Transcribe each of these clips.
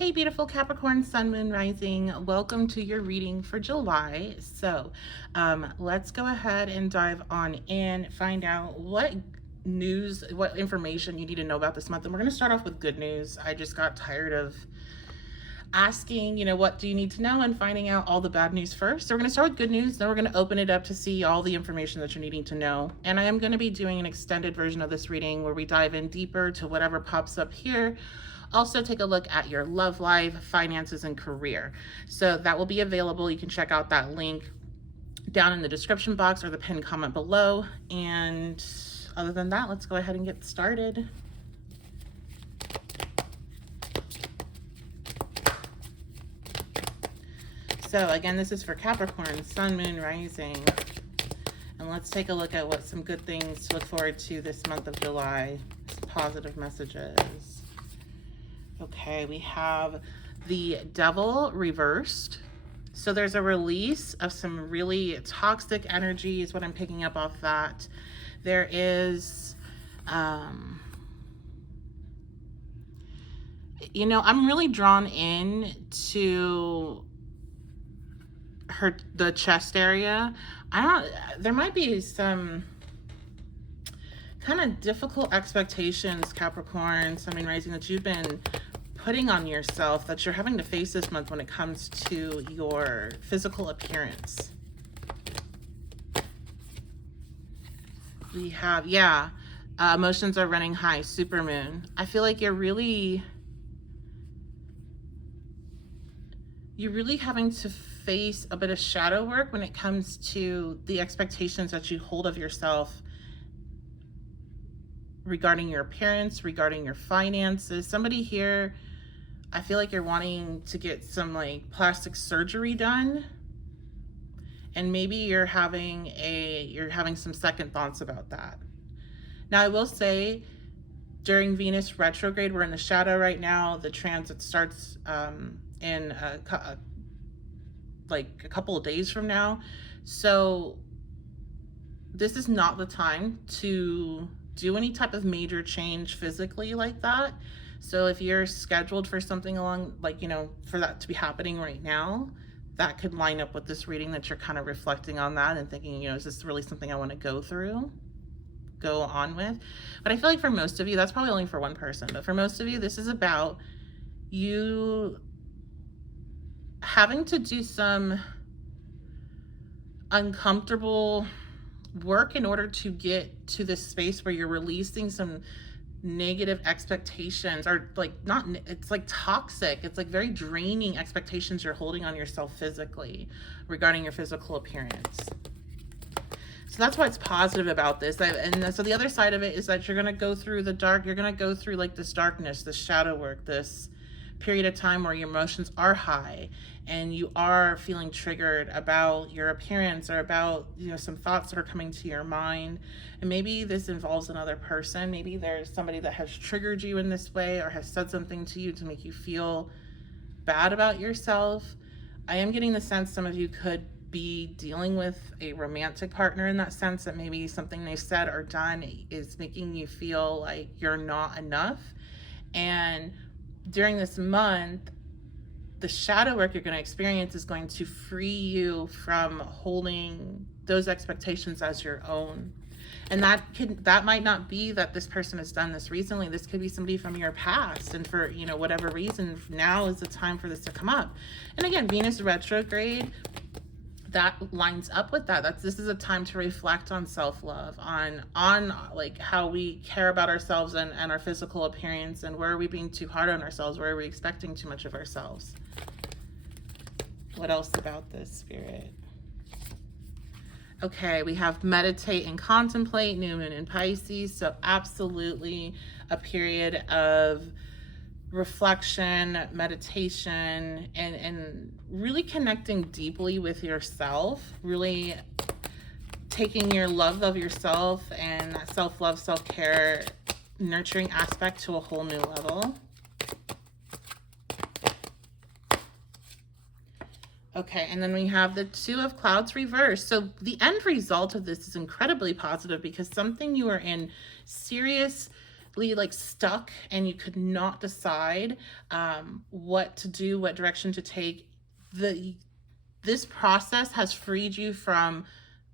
Hey, beautiful Capricorn, Sun, Moon, Rising. Welcome to your reading for July. Let's go ahead and dive on in, find out what news, what information you need to know about this month. And we're going to start off with good news. I just got tired of asking, what do you need to know and finding out all the bad news first. So we're going to start with good news. Then we're going to open it up to see all the information that you're needing to know. And I am going to be doing an extended version of this reading where we dive in deeper to whatever pops up here. Also, take a look at your love life, finances, and career. So that will be available. You can check out that link down in the description box or the pinned comment below. And other than that, let's go ahead and get started. So again, this is for Capricorn, Sun, Moon, Rising. And let's take a look at what some good things to look forward to this month of July. Some positive messages. Okay, we have the Devil reversed. So there's a release of some really toxic energy is what I'm picking up off that. There is, I'm really drawn in to the chest area. There might be some kind of difficult expectations, Capricorn, Sun, Moon, Rising, that you've been putting on yourself that you're having to face this month when it comes to your physical appearance. We have, emotions are running high, supermoon. I feel like you're really having to face a bit of shadow work when it comes to the expectations that you hold of yourself regarding your appearance, regarding your finances. Somebody here, I feel like you're wanting to get some plastic surgery done, and maybe you're having some second thoughts about that. Now, I will say during Venus retrograde, we're in the shadow right now. The transit starts in a couple of days from now. So this is not the time to do any type of major change physically like that. So if you're scheduled for something along, for that to be happening right now, that could line up with this reading, that you're kind of reflecting on that and thinking, is this really something I want to go on with? But I feel like for most of you, that's probably only for one person, but for most of you, this is about you having to do some uncomfortable work in order to get to this space where you're releasing some negative expectations, or it's toxic, it's very draining expectations you're holding on yourself physically regarding your physical appearance. So that's why it's positive about this. And so the other side of it is that you're going to go through the dark, you're going to go through this darkness, this shadow work, this period of time where your emotions are high and you are feeling triggered about your appearance, or about some thoughts that are coming to your mind. And maybe this involves another person. Maybe there's somebody that has triggered you in this way, or has said something to you to make you feel bad about yourself. I am getting the sense some of you could be dealing with a romantic partner in that sense, that maybe something they said or done is making you feel like you're not enough. And during this month, the shadow work you're going to experience is going to free you from holding those expectations as your own. And that might not be that this person has done this recently. This could be somebody from your past, and for whatever reason, now is the time for this to come up. And again, Venus retrograde, that lines up with that. This is a time to reflect on self-love, on how we care about ourselves and our physical appearance, and where are we being too hard on ourselves, where are we expecting too much of ourselves. What else about this, Spirit? Okay, we have meditate and contemplate, new moon in Pisces. So absolutely a period of reflection, meditation, and really connecting deeply with yourself, really taking your love of yourself and that self-love, self-care, nurturing aspect to a whole new level. Okay, and then we have the Two of Clouds reversed. So the end result of this is incredibly positive, because something you are in serious like stuck and you could not decide what to do, what direction to take. This process has freed you from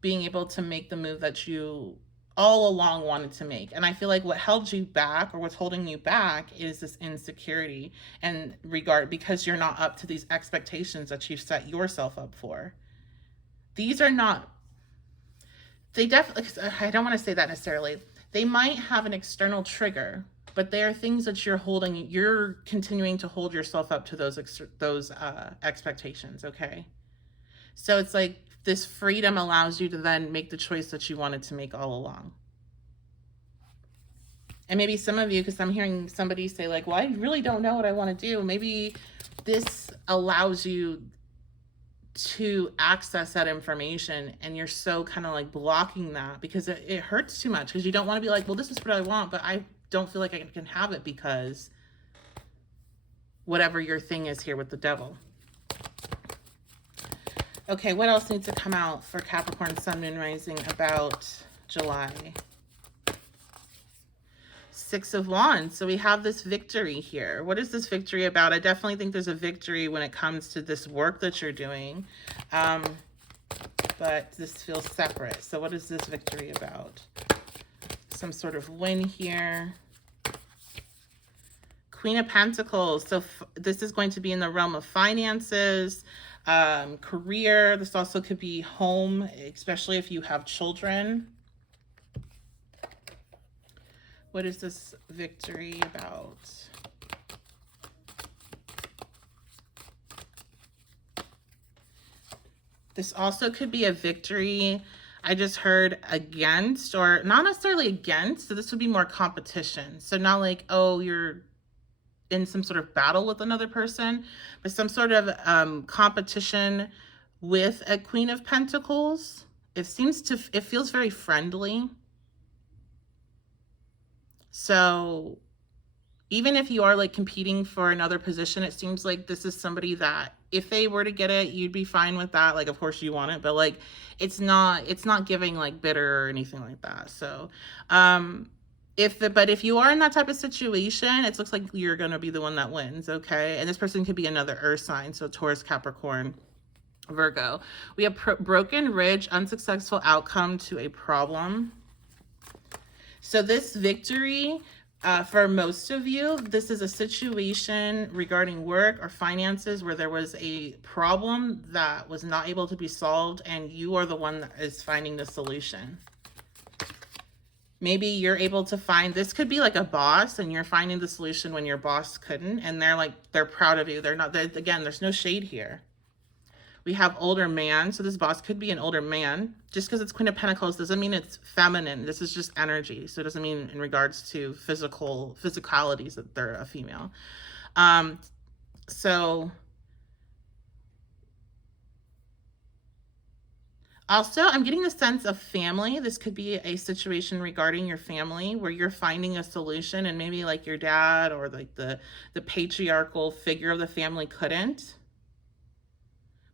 being able to make the move that you all along wanted to make. And I feel like what held you back, or what's holding you back, is this insecurity and regard, because you're not up to these expectations that you've set yourself up for. These are not, they definitely, I don't want to say that necessarily. They might have an external trigger, but they are things that you're continuing to hold yourself up to those expectations, okay? So it's like this freedom allows you to then make the choice that you wanted to make all along. And maybe some of you, because I'm hearing somebody say like, well, I really don't know what I want to do. Maybe this allows you to access that information, and you're so kind of like blocking that because it hurts too much, because you don't want to be like, well, this is what I want, but I don't feel like I can have it because whatever your thing is here with the devil. Okay, what else needs to come out for Capricorn, Sun, Moon, Rising about July? Six of Wands. So we have this victory here. What is this victory about? I definitely think there's a victory when it comes to this work that you're doing. But this feels separate. So what is this victory about? Some sort of win here. Queen of Pentacles. So this is going to be in the realm of finances, career. This also could be home, especially if you have children. What is this victory about? This also could be a victory, I just heard, against, or not necessarily against. So this would be more competition. So not like, oh, you're in some sort of battle with another person, but some sort of competition with a Queen of Pentacles. It feels very friendly. So even if you are like competing for another position, it seems like this is somebody that if they were to get it, you'd be fine with that. Like, of course you want it, but like, it's not giving like bitter or anything like that. So, but if you are in that type of situation, it looks like you're going to be the one that wins. Okay. And this person could be another earth sign. So Taurus, Capricorn, Virgo. We have broken ridge, unsuccessful outcome to a problem. So this victory, for most of you, this is a situation regarding work or finances where there was a problem that was not able to be solved, and you are the one that is finding the solution. Maybe you're able to find, this could be like a boss and you're finding the solution when your boss couldn't, and they're proud of you. Again, there's no shade here. We have older man. So this boss could be an older man. Just because it's Queen of Pentacles doesn't mean it's feminine. This is just energy. So it doesn't mean in regards to physicalities that they're a female. So also, I'm getting the sense of family. This could be a situation regarding your family where you're finding a solution, and maybe like your dad or like the patriarchal figure of the family couldn't.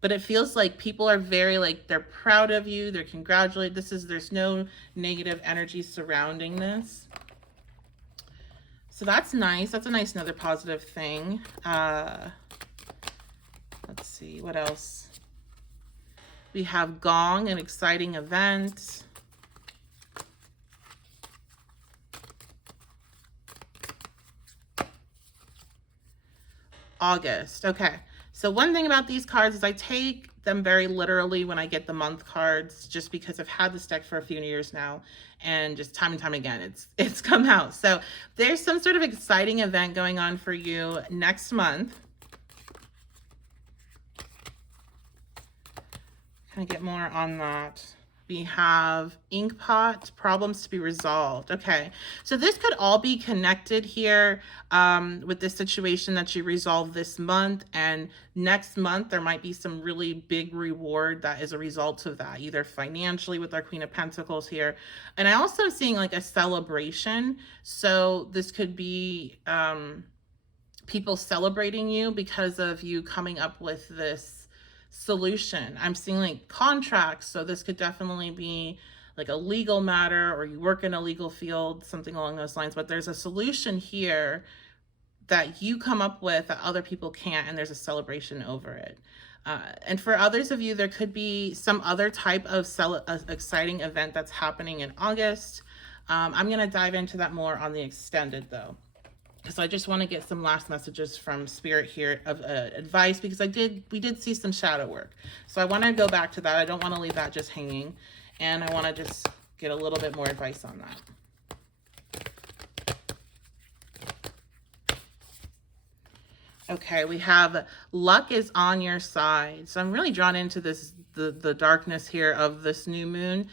But it feels like people are very like, they're proud of you, they're congratulating. There's no negative energy surrounding this. So that's nice. That's a nice, another positive thing. Let's see, what else? We have Gong, an exciting event. August, okay. So one thing about these cards is I take them very literally when I get the month cards, just because I've had this deck for a few years now, and just time and time again, it's come out. So there's some sort of exciting event going on for you next month. Can I get more on that? We have Inkpot, problems to be resolved. Okay, so this could all be connected here with this situation that you resolve this month, and next month there might be some really big reward that is a result of that, either financially with our Queen of Pentacles here. And I also am seeing like a celebration. So this could be people celebrating you because of you coming up with this solution. I'm seeing like contracts, so this could definitely be like a legal matter or you work in a legal field, something along those lines. But there's a solution here that you come up with that other people can't, and there's a celebration over it. And for others of you, there could be some other type of exciting event that's happening in August. I'm going to dive into that more on the extended though, because I just want to get some last messages from Spirit here of advice, because we did see some shadow work. So I want to go back to that. I don't want to leave that just hanging, and I want to just get a little bit more advice on that. Okay, we have luck is on your side. So I'm really drawn into this, the darkness here of this new moon.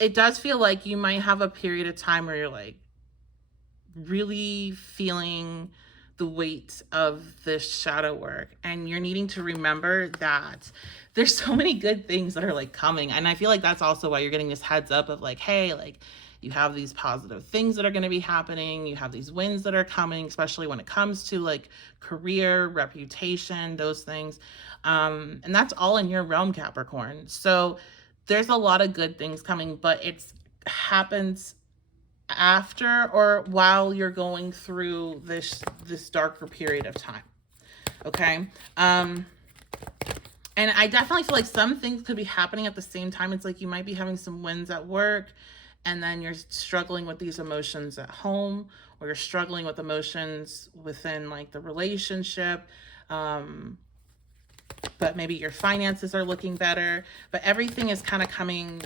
It does feel like you might have a period of time where you're like really feeling the weight of this shadow work, and you're needing to remember that there's so many good things that are like coming. And I feel like that's also why you're getting this heads up of like, hey, like, you have these positive things that are going to be happening. You have these wins that are coming, especially when it comes to like career, reputation, those things. And that's all in your realm, Capricorn. So there's a lot of good things coming, but it happens after or while you're going through this darker period of time. Okay. And I definitely feel like some things could be happening at the same time. It's like you might be having some wins at work, and then you're struggling with these emotions at home, or you're struggling with emotions within like the relationship. But maybe your finances are looking better, but everything is kind of coming,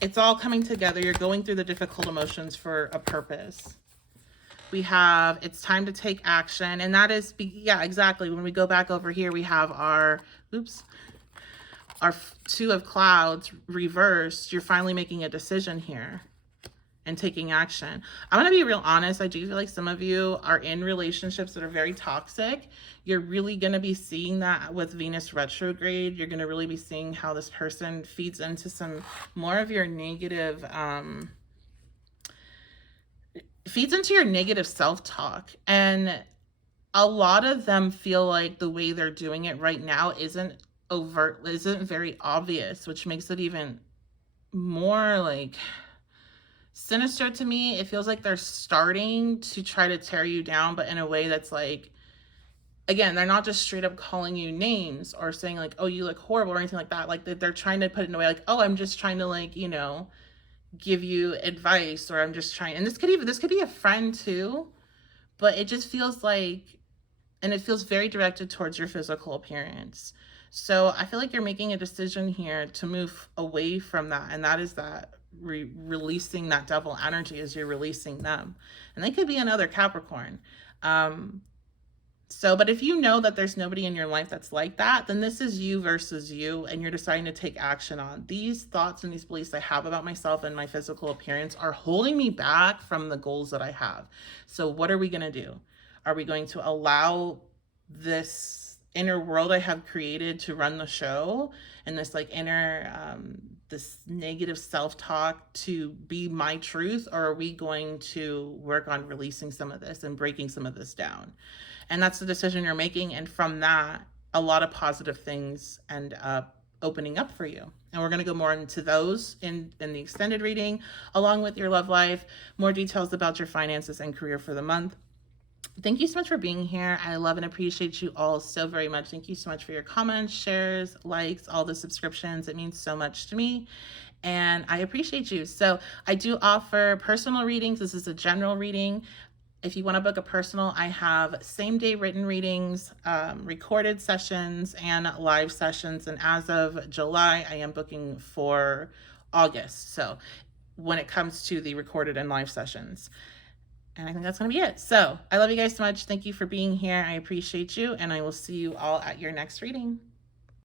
it's all coming together. You're going through the difficult emotions for a purpose. We have, it's time to take action. And that is, yeah, exactly. When we go back over here, we have our, our Two of Clouds reversed. You're finally making a decision here and taking action. I'm going to be real honest. I do feel like some of you are in relationships that are very toxic. You're really going to be seeing that with Venus retrograde. You're going to really be seeing how this person feeds into some more of your negative, feeds into your negative self-talk. And a lot of them feel like the way they're doing it right now isn't overt, isn't very obvious, which makes it even more like sinister to me. It feels like they're starting to try to tear you down, but in a way that's like, again, they're not just straight up calling you names or saying like, oh, you look horrible or anything like that. Like they're trying to put it in a way like, oh, I'm just trying to like, you know, give you advice, or I'm just trying, and this could be a friend too, but it just feels like, and it feels very directed towards your physical appearance. So I feel like you're making a decision here to move away from that, and that is that releasing that devil energy as you're releasing them. And they could be another Capricorn. But if you know that there's nobody in your life that's like that, then this is you versus you, and you're deciding to take action on these thoughts and these beliefs I have about myself and my physical appearance are holding me back from the goals that I have. So what are we going to do? Are we going to allow this inner world I have created to run the show, and this like inner, this negative self-talk to be my truth? Or are we going to work on releasing some of this and breaking some of this down? And that's the decision you're making. And from that, a lot of positive things end up opening up for you. And we're going to go more into those in the extended reading, along with your love life, more details about your finances and career for the month. Thank you so much for being here. I love and appreciate you all so very much. Thank you so much for your comments, shares, likes, all the subscriptions. It means so much to me, and I appreciate you. So I do offer personal readings. This is a general reading. If you want to book a personal, I have same-day written readings, recorded sessions, and live sessions. And as of July, I am booking for August. So when it comes to the recorded and live sessions. And I think that's going to be it. So I love you guys so much. Thank you for being here. I appreciate you. And I will see you all at your next reading.